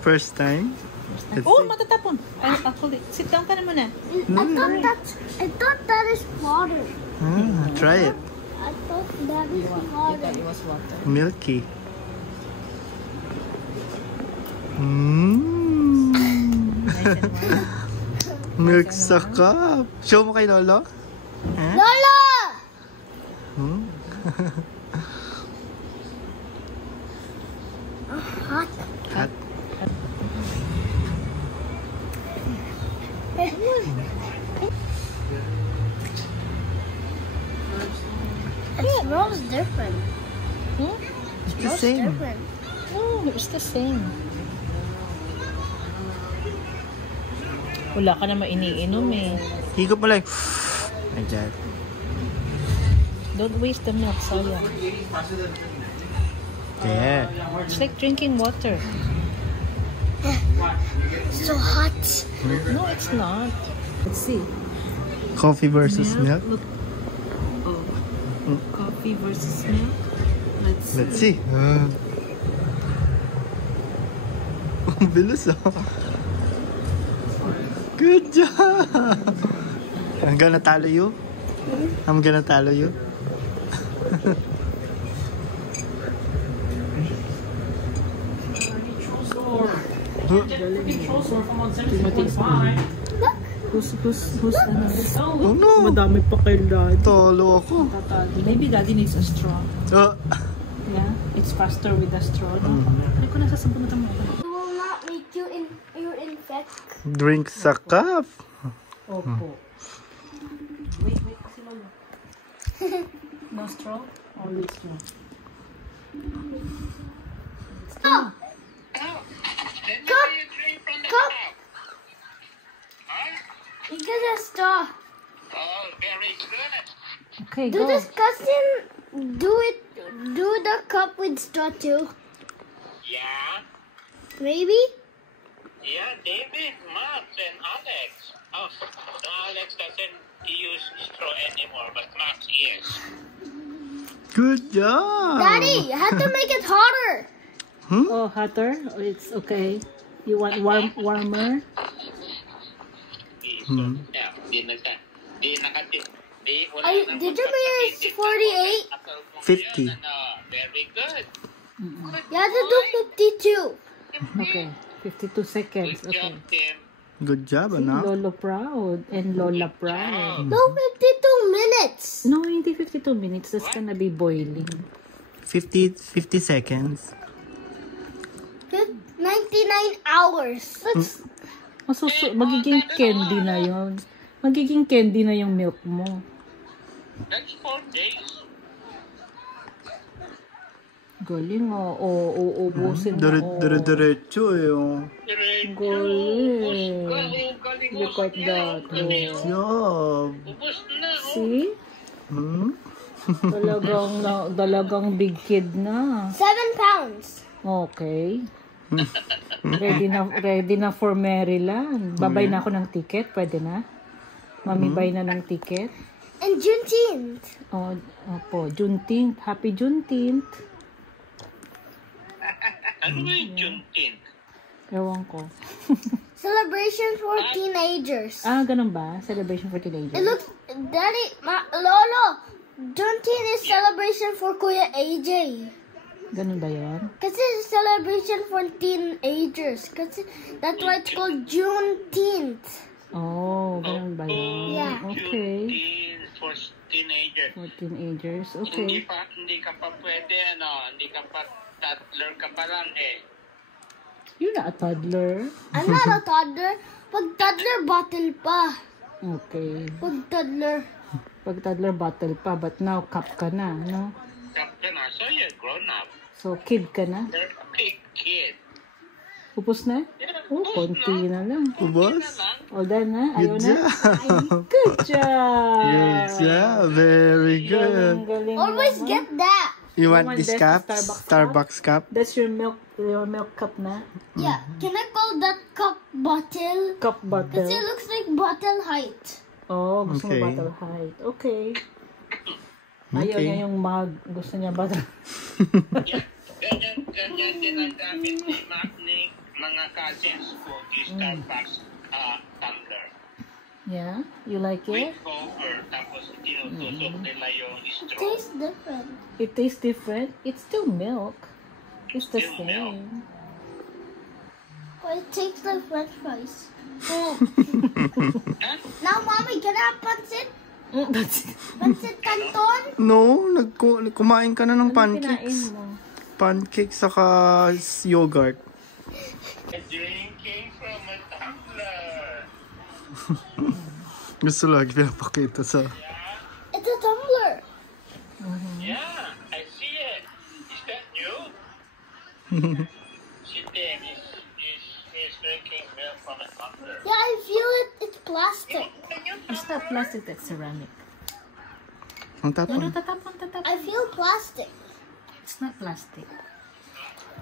First time. Oh, matatapon. Actually, sit down ka na muna. I thought that is water. Try it. I thought that is water. It was water. Milky. Nice and warm. Milk sa cup. Show mo kay Lolo. Lola! Hot. Hot. It smells different. It's the same. Different. Oh, it's the same. Wala ka na mainiinom eh. Higop mo lang. Like that. Don't waste the milk, sayang. Yeah. It's like drinking water. So hot. No, it's not. Let's see. Coffee versus milk. Look. Oh. Coffee versus milk. Let's see. Bilis oh. Good job. I'm gonna talo you. I'm gonna talo you. Who's Oh no. Madami pa kay Daddy. Talo ako. Maybe Daddy needs a straw. Oh. Yeah, it's faster with a straw. No? Ay ko nasa sampu na tamo. It will not make you infect. Drink sa cup. Opo. Wait, kasi Lolo. No straw? Only straw. Oh! Cup! Cup! You get a straw. Oh, very good. Okay, Do go. this cousin do the cup with straw too? Yeah, Maybe? yeah, David, Max, and Alex. Oh, so Alex doesn't use straw anymore, but Max is. Good job. Daddy, you have to make it hotter. Oh, hotter? Oh, it's okay. You want warmer? Yeah, Did you make it 48? 50. Very good. You have to do 52. Okay. 52 seconds. Good Okay. job, Tim. Good job, See, anak. Lolo proud and Lola proud. No, 52 minutes. No, hindi 52 minutes. That's gonna be boiling. 50 seconds. 99 hours. Magiging candy na yon. Magiging candy na yung milk mo. That's 4 days. Galing uubusin mo. Diretso eh. Oh. Galing. Look at that. Good job. Ubus na. See? Talagang big kid na. 7 pounds. Okay. Ready na for Maryland. Babay na ako ng ticket. Pwede na? Mami, buy na ng ticket. And Juneteenth. Oh, opo. Juneteenth. Happy Juneteenth. Ano ba yung Juneteenth? Ewan ko. Celebration for teenagers. Ganun ba? Celebration for teenagers. It looks, Daddy, Lolo, Juneteenth is celebration for Kuya AJ. Ganun ba yan? Kasi it's celebration for teenagers. Kasi that's why it's called Juneteenth. Oh, ganun ba yan? Yeah. Okay. Juneteenth for teenagers. For teenagers. Hindi Okay. ka pa pwede, hindi ka pa toddler ka pa lang eh. You're not a toddler. I'm not a toddler. Pag toddler, bottle pa. Okay. Pag toddler. Pag toddler, bottle pa. But now, cup ka na, no? Stop ka na, so you're grown up. So, kid ka na? You're a big kid. Upos na? Oh, konti na lang. Ubos? All done na? Ayaw Good na? job. Good job! Good job. Very good. Galing Always naman. get that. You want want this this cup? Starbucks Starbucks cup? That's your milk cup na? Yeah. Can I call that cup bottle? Cup Because bottle. it looks like bottle height. Oh, gusto Okay. mo bottle height. Okay. Ayaw Okay. niya yung mug. Gusto niya bottle. Yeah, Ganyan din ang gamit ni Mac ni mga cousins ko, Starbucks tumbler. Yeah? You like With it? cover, tapos tinutusok nila yung It straw. tastes different. It tastes different. It's still milk. It's the Still milk. same. But it tastes like French fries. Huh? Now, mommy, can I have pancit? That's Pancit canton? No, kumain ka na ng Ano pancakes. kinain mo? Pancakes saka yogurt. Drinking from a tumbler. Gusto lagi pinapakita sa... It's a tumbler. Yeah, I see it. Is that you? She thinks he's drinking milk from a tumbler. Yeah, I feel it. It's plastic. It's not plastic, that's ceramic. Ang Ano, tapon. tatapon. I feel plastic. It's not plastic.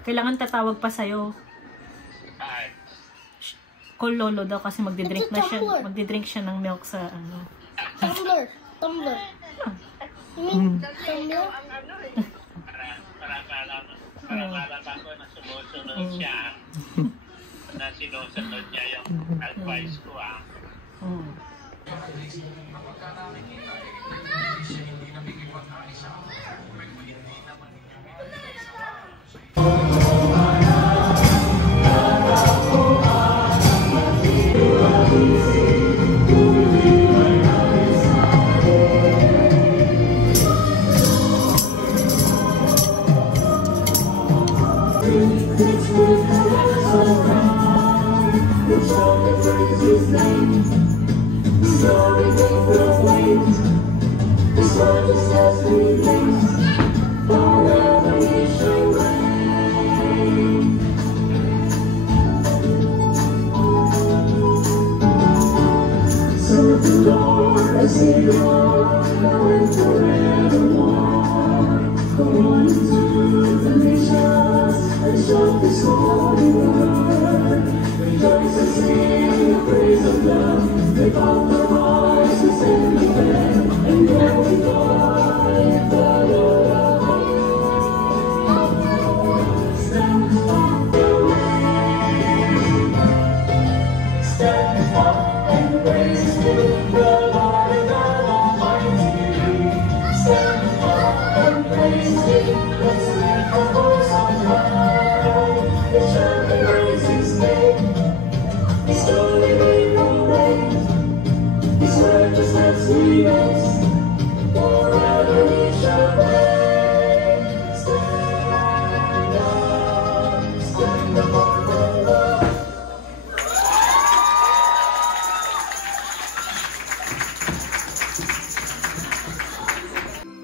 Kailangan tatawag pa sa'yo. Ay, Call Lolo daw kasi magdidrink It's a na siya. tumbler. Magdidrink siya ng milk sa ano. Tumbler. Tumbler. You mean tumbler? parang alam ako na sumusunod siya. Na sinusunod niya yung advice ko Mm.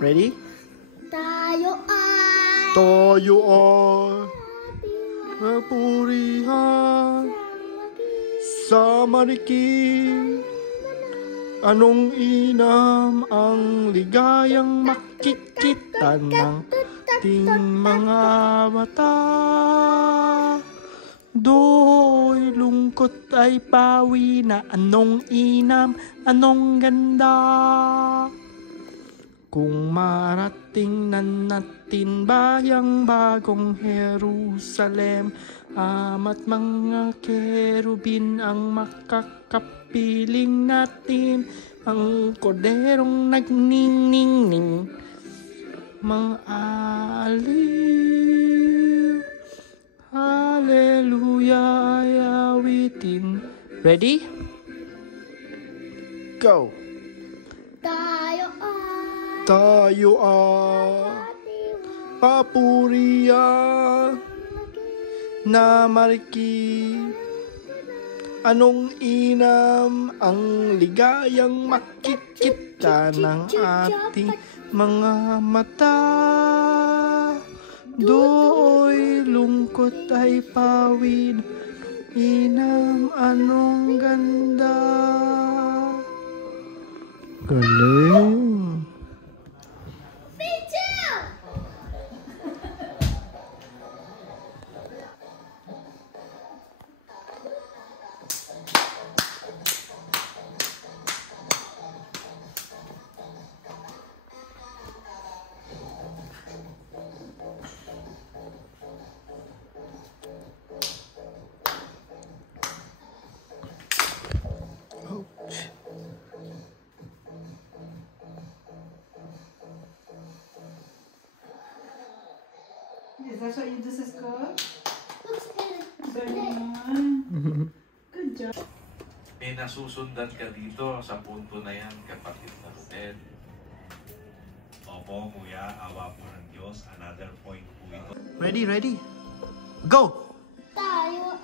Ready? Tayo ay Tayo ay napurihan sa mariki. Anong inam ang ligayang makikita ng ating mga mata? Do'y lungkot ay pawi na anong inam, anong ganda. Kung marating na natin bayang bagong Jerusalem, ama't mga kerubin ang makakapiling natin, ang korderong nagniningning, mga aliw. Hallelujah ay awitin. Ready? Go! tayo ay Tayo ay papurihan na mariki. Anong inam ang ligayang makikita ng ating mga mata? Do'y lungkot ay pawid, inam anong ganda. Galing. Me too! That's what you just is good? Looks good. Galing naman. Good job. May nasusundan ka dito sa punto na yan, kapatid na Rodel. Opo, kuya, awa po ng Diyos. Another point po ito. Ready? Go! Tayo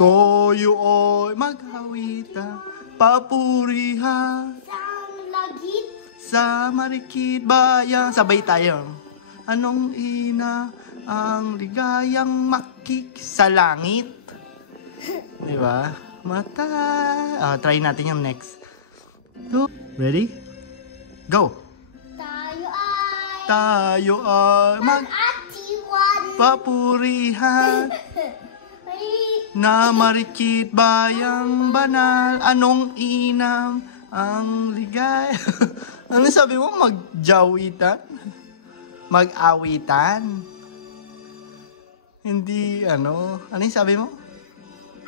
Toyo oy ay maghawita, papurihan isang lagit. sa marikit bayan. Sabay tayo. Anong ina ang ligayang makik sa langit? Diba? Mata. Try natin yung next. Ready? Go! Tayo ay Tayo ay atiwan. magpapurihan Ay, na marikit bayang banal. Anong inam ang ligay? Ano sabi mo? Magjawitan? Mag-awitan? Hindi, ano? Ano yung sabi mo?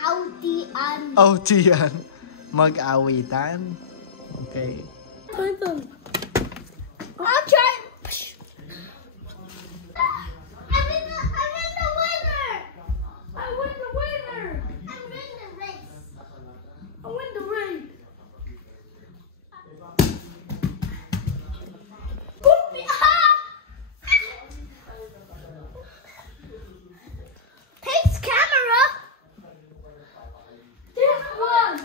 autian. Autian. Mag-awitan? Okay. I'll try. I'm in the winner. I win the winner. I win the race. I win the race. Pace camera. This one.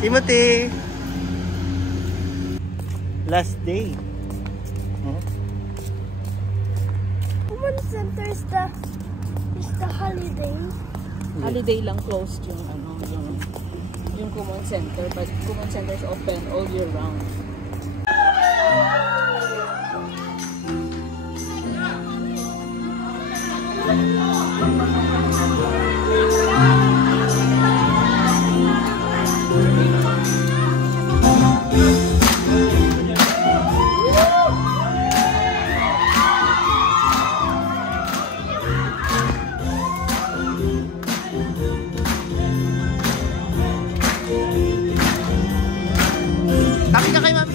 Timothy! Last day. Common Center is the holiday. Holiday lang closed yung yung common center, but common center is open all year round. Tabi ka kay mami.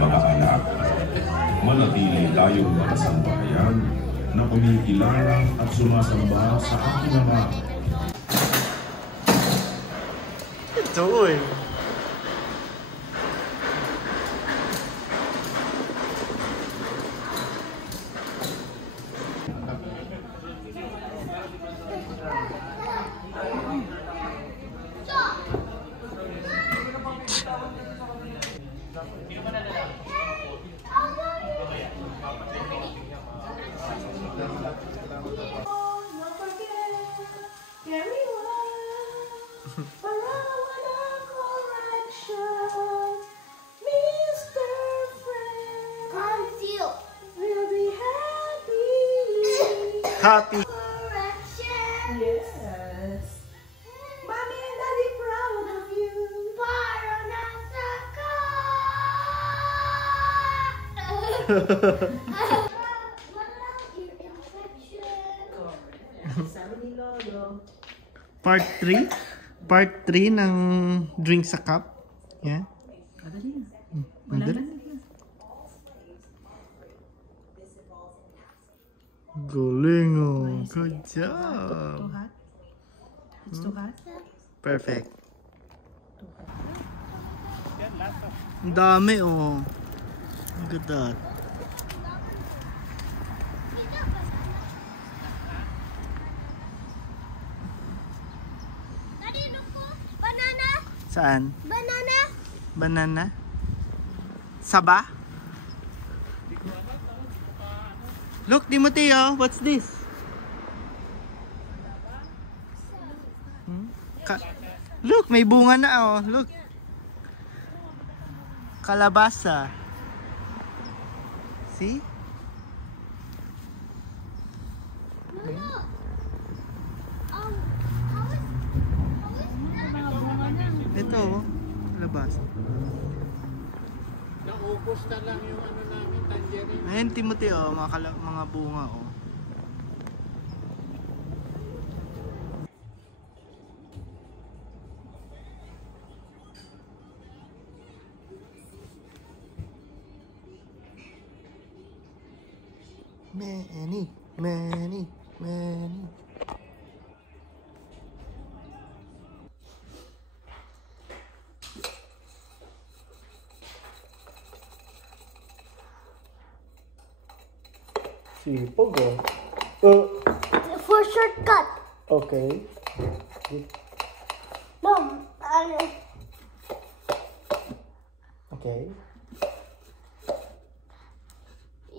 Mga anak, manatili tayong makasambahayan na kumikilala at sumasamba sa aking Ama. Ito eh. Happy. Yes. Mommy and Daddy proud of you. Part 3. Part 3 ng drink sa cup. Yeah. Madali na. Madali. Galing oh. Good Too job. hot? It's too hot? Perfect. Ang dami oh. Look at that. Daddy, look po. Banana. Saan? Banana. Banana? Saba? Look, Timoteo, what's this? Look, may bunga na oh. Look. Kalabasa. See? Ito oh. Kalabasa. Naubos na lang yung ano namin, tangerine. Ayan, Timoteo, mga bunga oh. Many. Sipag oh. For shortcut. Okay. No. Okay.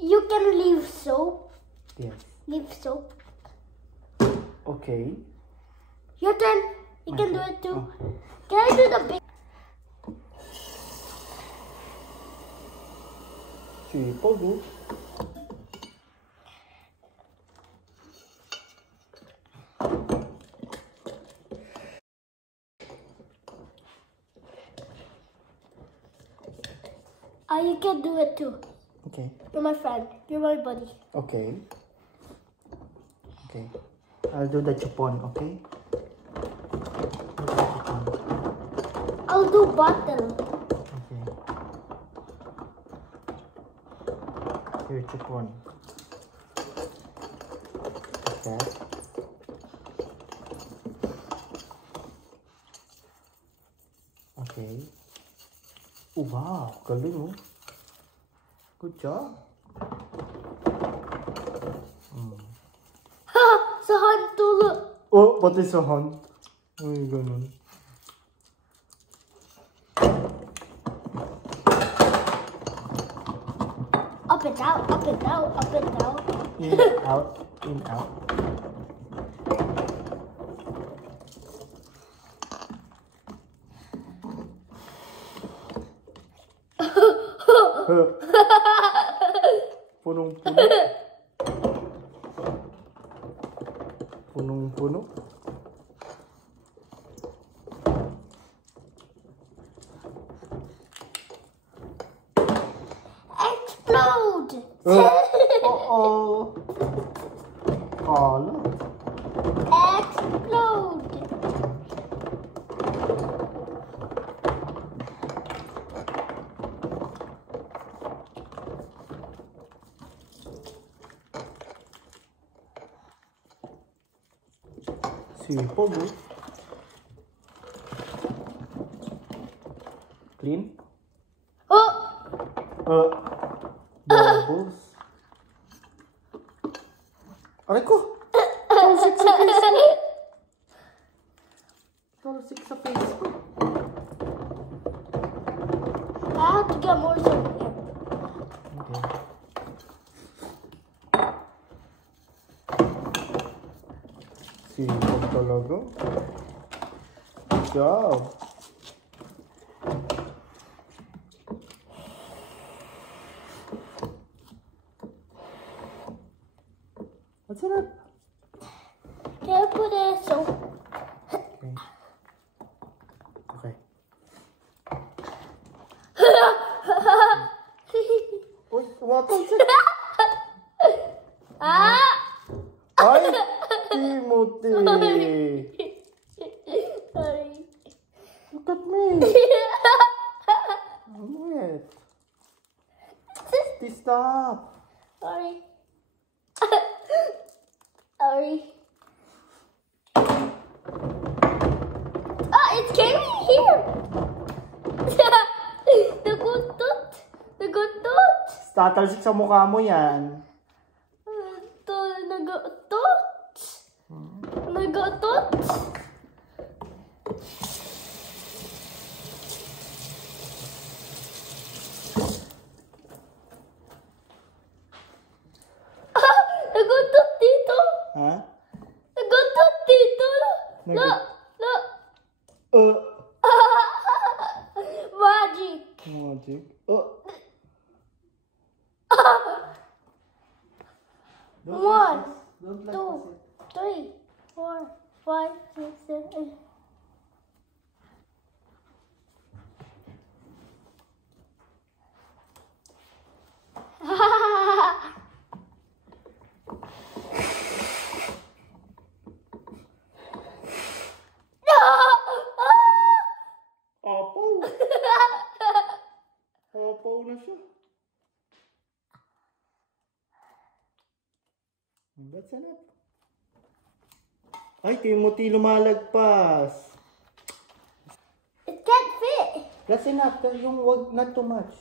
You can leave soap. Yes. Leave soap. Okay. Your turn. You can do it too. Can I do the big? Sipag oh. You can do it too. Okay. You're my friend. You're my buddy. Okay. Okay. I'll do the chupon, okay? I'll do bottle. Okay. Here, chupon. Okay. Okay. Oh, wow. Galing, oh. Good job. Ha! Sa hunt tulo. Oh, pati sa hunt. Ay, ganun. Up and down, up and down, up and down. In, out, in, out. Punong-puno. Punong-puno. Explode! Uh-oh. Kala. Explode! Sipag, oh. Clean. Oh! Bubbles. Aray ko! Talsik sa face ko. Talsik sa face ko. I have to get more soap here. Okay. Sipag talaga. Good job. What's in it? Can I put in soap? Okay. Okay. Uy, tumatalsik. Ah! Ay! Timothy! Sorry. Look at me! Wait. Stop! Sorry. Sorry. Ah, it's carrying here. The good tooth. The good tooth. Tatalsik sa mukha mo yan. Nag-tooth. Nag-tooth. Nag-tooth dito. Ha? Nag-tooth dito. Look. Look. Magic. Magic. One, Don't like 2, 3, 4, 5, 6, 7, 8. Apaw! Apaw na siya. That's enough. Ay, Timothy, lumalagpas. It can't fit. That's enough. Yung wag, not too much.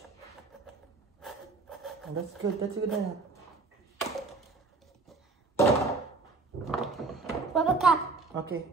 Oh, that's good. That's good enough. Rubber cap. Okay.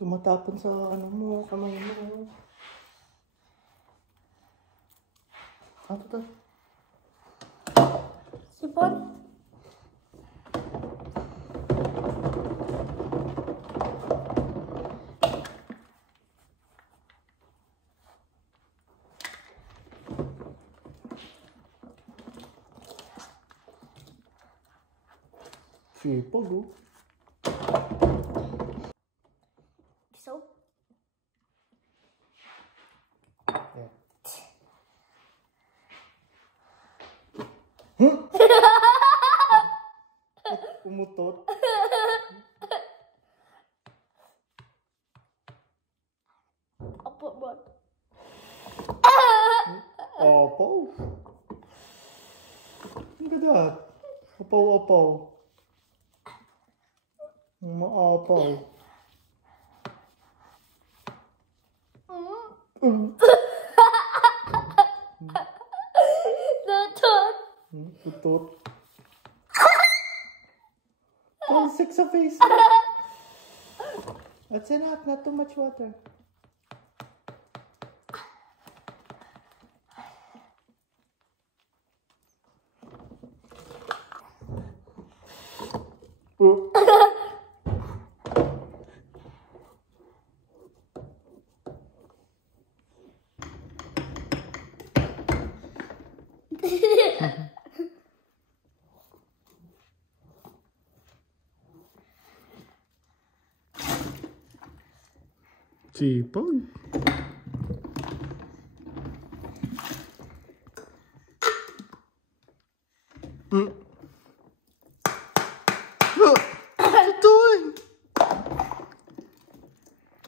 Tumatapon sa ano mo, kamay mo. Ano to? Sipon. Sipag, oh. Soap. that? Apaw-apaw. Maapaw. Tutot. Don't stick sa face. That's enough, not too much water. Sipag.